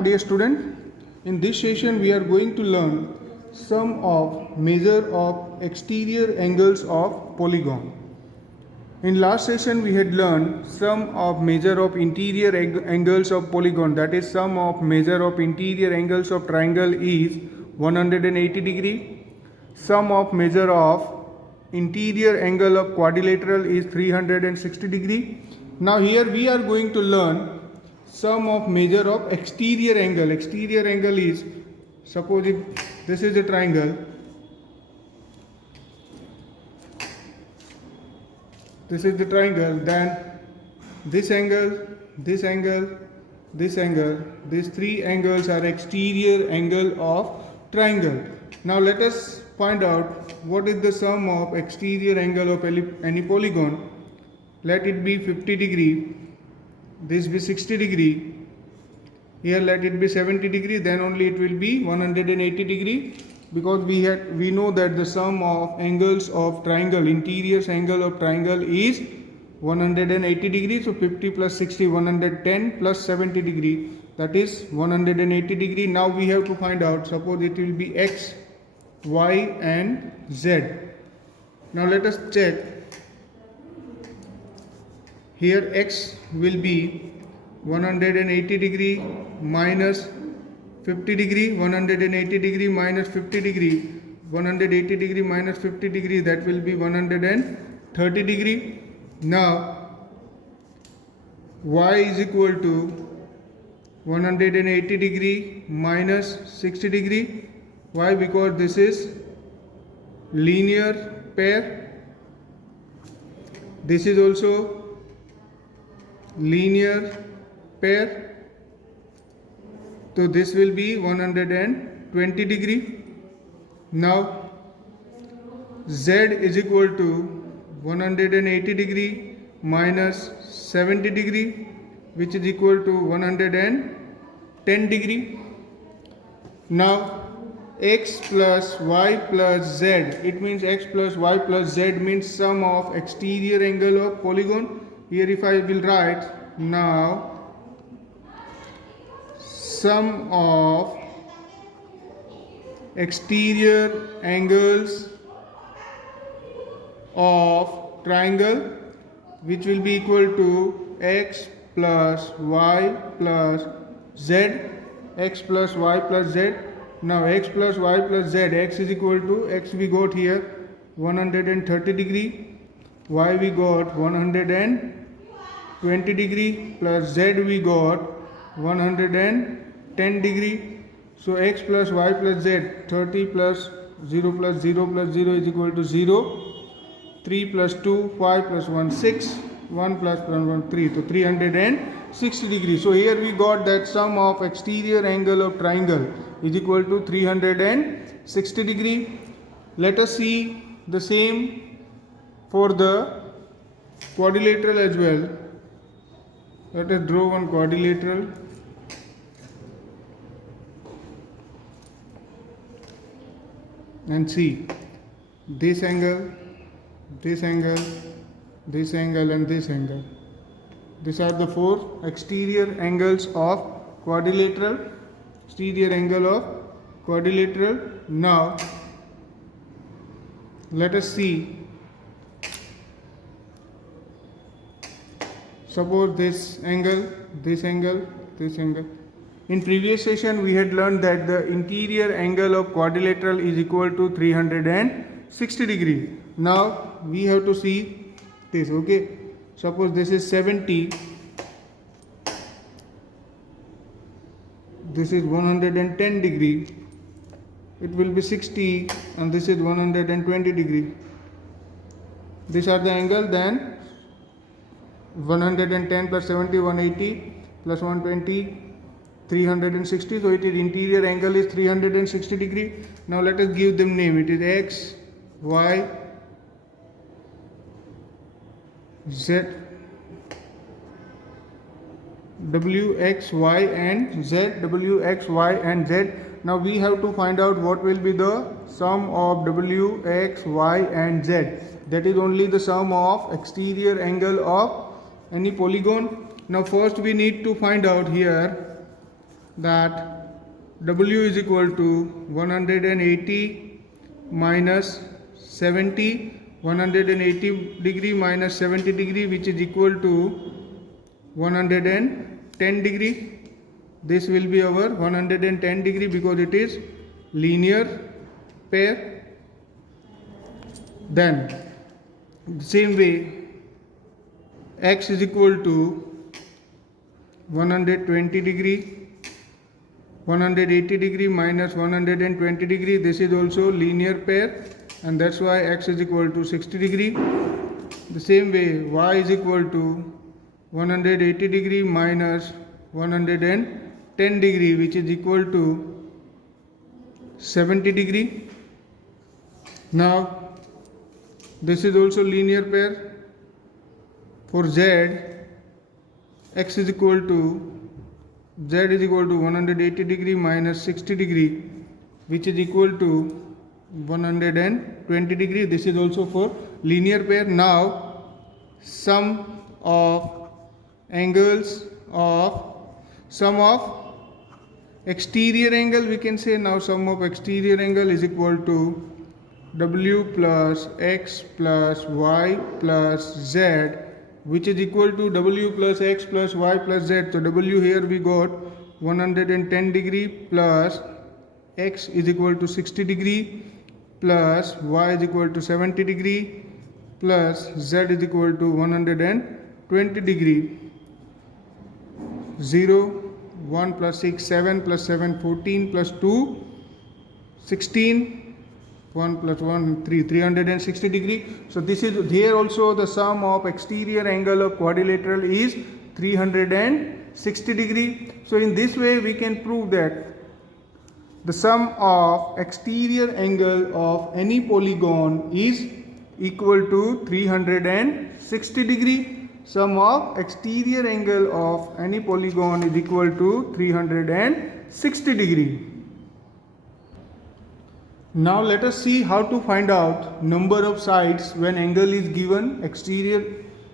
Welcome dear student. In this session we are going to learn sum of measure of exterior angles of polygon. In last session we had learned sum of measure of interior angles of polygon, that is sum of measure of interior angles of triangle is 180 degree. Sum of measure of interior angle of quadrilateral is 360 degree. Now here we are going to learn sum of measure of exterior angle. Exterior angle is, suppose if this is a triangle, this is the triangle, then this angle, this angle, this angle, these three angles are exterior angle of triangle. Now let us find out what is the sum of exterior angle of any polygon. Let it be 50 degree, this be 60 degree, here let it be 70 degree, then only it will be 180 degree, because we know that the sum of angles of triangle, interior angle of triangle is 180 degree. So 50 plus 60, 110 plus 70 degree, that is 180 degree. Now we have to find out, suppose it will be x, y and z. Now let us check. Here x will be 180 degree minus 50 degree, 180 degree minus 50 degree, 180 degree minus 50 degree, that will be 130 degree. Now y is equal to 180 degree minus 60 degree. Why? Because this is linear pair. This is also linear pair, so this will be 120 degree. Now z is equal to 180 degree minus 70 degree, which is equal to 110 degree. Now x plus y plus z, it means x plus y plus z means sum of exterior angle of polygon. Here if I will write now sum of exterior angles of triangle, which will be equal to x plus y plus z, x plus y plus z. Now x plus y plus z, x is equal to, x we got here 130 degree, y we got 120 degree, plus z we got 110 degree. So x plus y plus z, 30 plus 0 plus 0 plus 0 is equal to 0, 3 plus 2, 5 plus 1, 6, 1 plus 1, 3, so 360 degree. So here we got that sum of exterior angle of triangle is equal to 360 degree. Let us see the same for the quadrilateral as well. Let us draw one quadrilateral. And see this angle, this angle, this angle and this angle. These are the four exterior angles of quadrilateral. Exterior angle of quadrilateral. Now let us see. Suppose this angle, this angle, this angle. In previous session we had learned that the interior angle of quadrilateral is equal to 360 degree. Now we have to see this, okay. Suppose this is 70, this is 110 degree, it will be 60, and this is 120 degree. These are the angle, then 110 plus 70, 180 plus 120, 360. So it is interior angle is 360 degree. Now let us give them name. It is x, y, z, w, x, y and z, w, x, y and z. Now we have to find out what will be the sum of w, x, y and z. That is only the sum of exterior angle of any polygon. Now first we need to find out here that W is equal to 180 minus 70, 180 degree minus 70 degree, which is equal to 110 degree. This will be our 110 degree because it is linear pair. Then same way, x is equal to 120 degree, 180 degree minus 120 degree. This is also linear pair, and that's why x is equal to 60 degree. The same way, y is equal to 180 degree minus 110 degree, which is equal to 70 degree. Now this is also linear pair. For z, x is equal to 180 degree minus 60 degree, which is equal to 120 degree. This is also for linear pair. Now sum of exterior angle, we can say now sum of exterior angle is equal to w plus x plus y plus z, which is equal to w plus x plus y plus z. So w here we got 110 degree plus x is equal to 60 degree plus y is equal to 70 degree plus z is equal to 120 degree. 0, 1 plus 6, 7 plus 7, 14 plus 2, 16. 1 plus 1, 3, 360 degree. So this is here also the sum of exterior angle of quadrilateral is 360 degree. So in this way we can prove that the sum of exterior angle of any polygon is equal to 360 degree. Sum of exterior angle of any polygon is equal to 360 degree. Now let us see how to find out number of sides when angle is given, exterior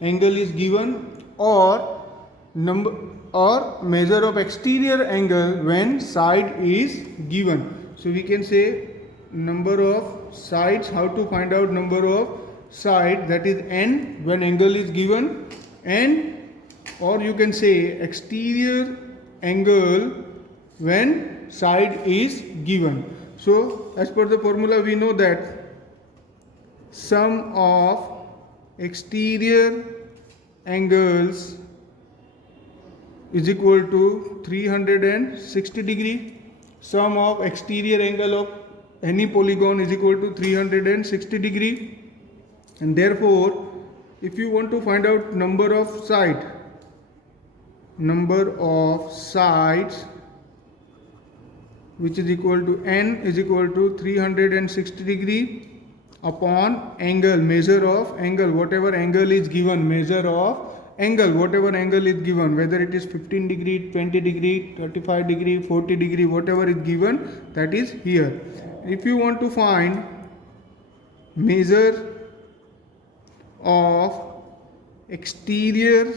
angle is given, or measure of exterior angle when side is given. So we can say number of sides, how to find out number of side, that is n when angle is given, and or you can say exterior angle when side is given. So as per the formula we know that sum of exterior angles is equal to 360 degree. Sum of exterior angle of any polygon is equal to 360 degree, and therefore if you want to find out number of sides which is equal to n is equal to 360 degree upon angle, measure of angle, whatever angle is given, measure of angle, whatever angle is given, whether it is 15 degree, 20 degree, 35 degree, 40 degree, whatever is given, that is here. If you want to find measure of exterior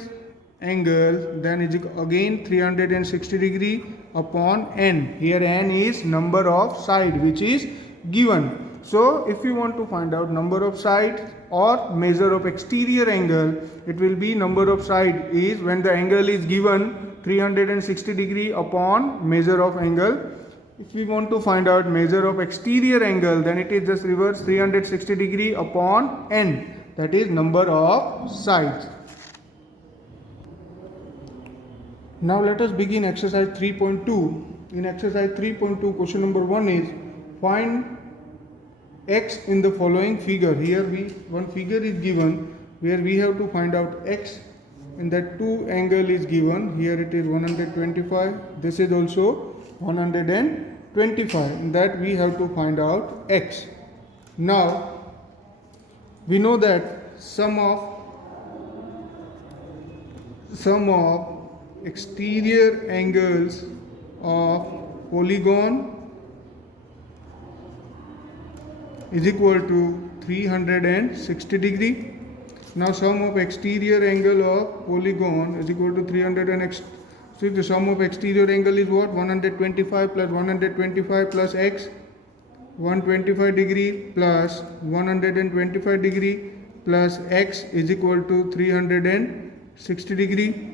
angle, then is again 360 degree upon n. Here n is number of side which is given. So if you want to find out number of sides or measure of exterior angle, it will be number of side is when the angle is given 360 degree upon measure of angle. If we want to find out measure of exterior angle, then it is just reverse, 360 degree upon n, that is number of sides. Now let us begin exercise 3.2. In exercise 3.2, question number 1 is find x in the following figure. Here one figure is given where we have to find out x, and that two angle is given. Here it is 125. This is also 125. In that we have to find out x. Now we know that sum of exterior angles of polygon is equal to 360 degree. Now sum of exterior angle of polygon is equal to So the sum of exterior angle is what? 125 plus 125 plus x, 125 degree plus 125 degree plus x is equal to 360 degree.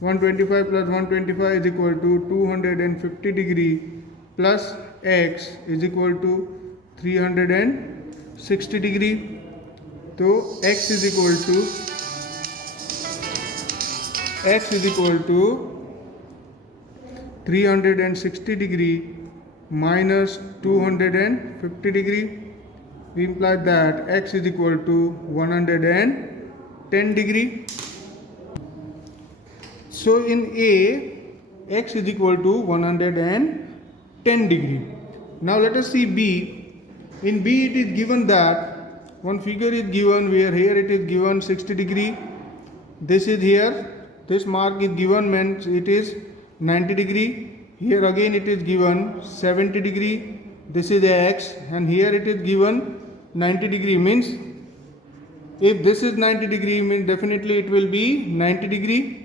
125 plus 125 is equal to 250 degree plus x is equal to 360 degree. So x is equal to 360 degree minus 250 degree. We imply that x is equal to 110 degree. So in A, x is equal to 110 degree. Now let us see B. In B it is given that one figure is given where here it is given 60 degree. This is here. This mark is given means it is 90 degree. Here again it is given 70 degree. This is x and here it is given 90 degree means if this is 90 degree means definitely it will be 90 degree.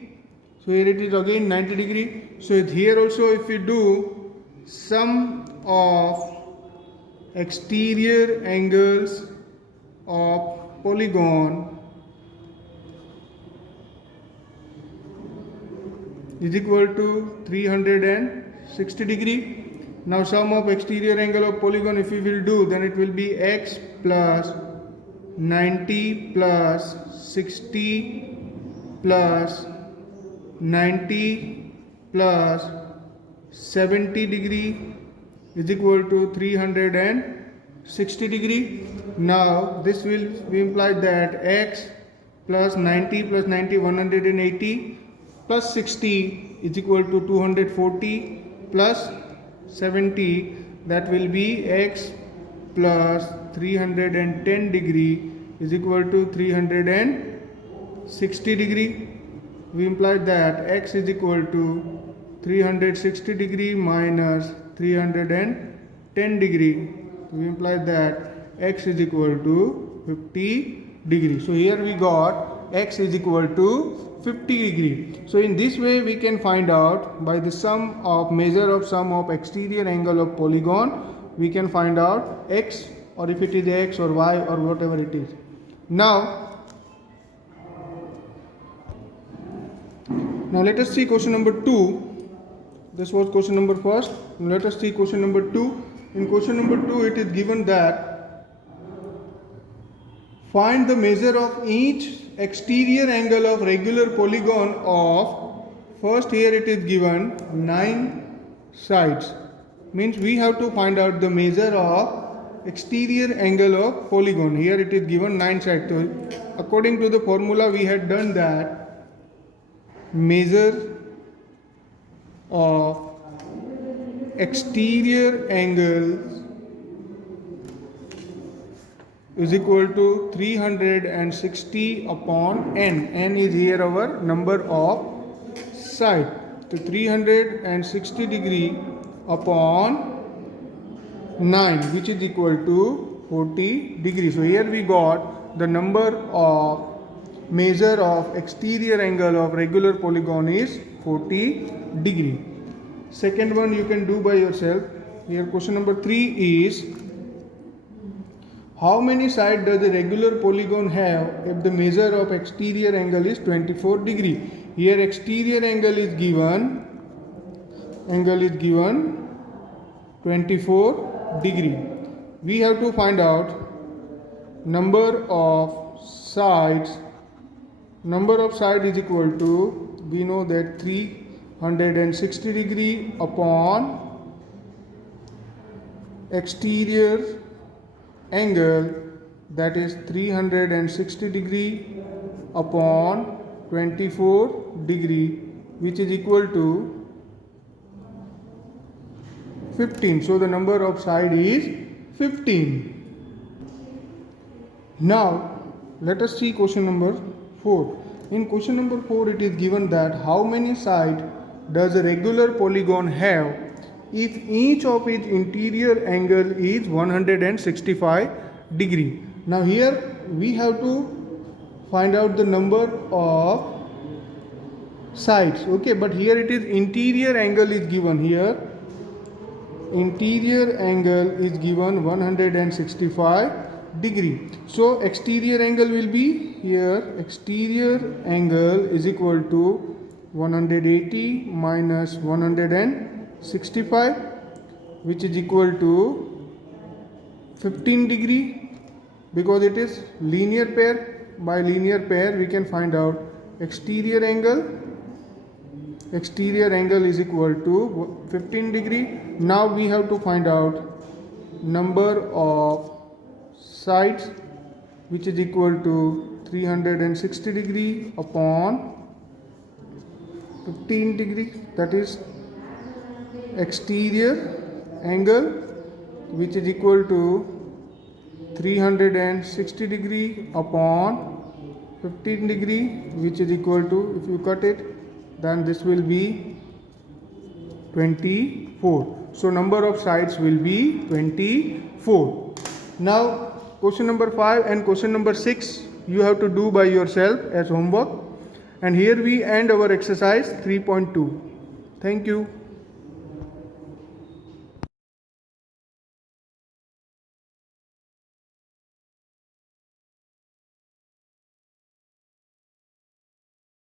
So here it is again 90 degree. So here also if we do sum of exterior angles of polygon is equal to 360 degree. Now sum of exterior angle of polygon if we will do, then it will be x plus 90 plus 60 plus 90 plus 70 degree is equal to 360 degree. Now this will imply that x plus 90 plus 90 180 plus 60 is equal to 240 plus 70, that will be x plus 310 degree is equal to 360 degree. We imply that x is equal to 360 degree minus 310 degree. We imply that x is equal to 50 degree. So here we got x is equal to 50 degree. So in this way we can find out by the measure of sum of exterior angle of polygon, we can find out x, or if it is x or y or whatever it is. Now let us see question number 2. This was question number first. Now let us see question number 2. In question number 2 it is given that find the measure of each exterior angle of regular polygon of, first here it is given 9 sides. Means we have to find out the measure of exterior angle of polygon. Here it is given 9 sides. So according to the formula we had done that measure of exterior angles is equal to 360 upon n. N is here our number of side. So 360 degree upon 9, which is equal to 40 degree. So here we got the number of measure of exterior angle of regular polygon is 40 degree. Second one you can do by yourself. Here question number 3 is how many sides does a regular polygon have if the measure of exterior angle is 24 degree. Here exterior angle is given 24 degree. We have to find out number of sides. Number of sides is equal to, we know that 360 degree upon exterior angle, that is 360 degree upon 24 degree, which is equal to 15. So the number of side is 15. Now let us see question number 4. In question number 4 it is given that how many sides does a regular polygon have if each of its interior angle is 165 degree. Now here we have to find out the number of sides. Okay, but here it is interior angle is given here. Interior angle is given 165 degree. So exterior angle will be here. Exterior angle is equal to 180 minus 165, which is equal to 15 degree, because it is linear pair. By linear pair we can find out exterior angle is equal to 15 degree. Now we have to find out number of sides, which is equal to 360 degree upon 15 degree, that is exterior angle, which is equal to 360 degree upon 15 degree, which is equal to, if you cut it, then this will be 24. So number of sides will be 24. Now question number 5 and question number 6 you have to do by yourself as homework. And here we end our exercise 3.2. Thank you.